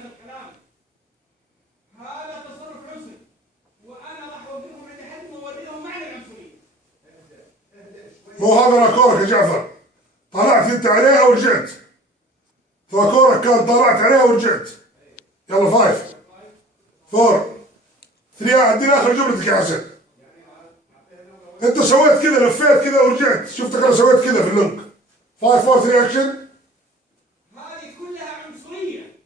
هذا الكلام. هذا تصرف عنصري، وانا راح اوقفهم عند حد واوريهم معنى العنصريه. مو هذا راكورك يا جعفر، طلعت انت عليه ورجعت. راكورك كان طلعت عليه ورجعت. يلا 5 4 3 عدي اخر جملتك يا حسن. انت سويت كذا، لفيت كذا ورجعت، شفتك انا سويت كذا في اللينك. 5 4 3 اكشن. هذه كلها عنصريه.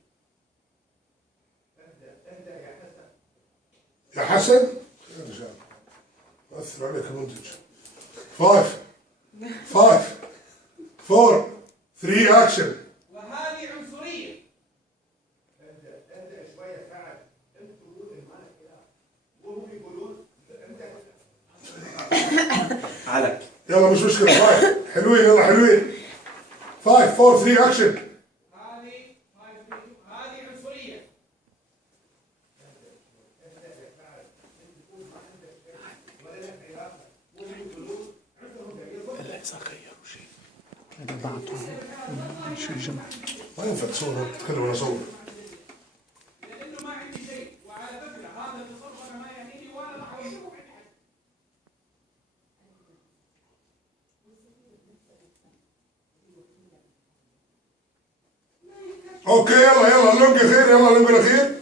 يا حسن يا رجال أثر عليك المنتج. 5 5 4 3 اكشن. وهذه عنصريه. اهدأ شوية سعد، انتوا تقولوا ما لك خلاف، وهم يقولون انت علك. يلا مش مشكلة. 5 حلوين، يلا حلوين. 5 4 3 اكشن. هذه عنصريه. ما ينفع تصور تتكلم وانا اصور. لانه ما عندي شيء، وعلى فكره هذا التصرف انا ما يعنيني وانا راح اوقفهم عند حد. اوكي يلا اللونج الاخير، يلا اللونج الاخير.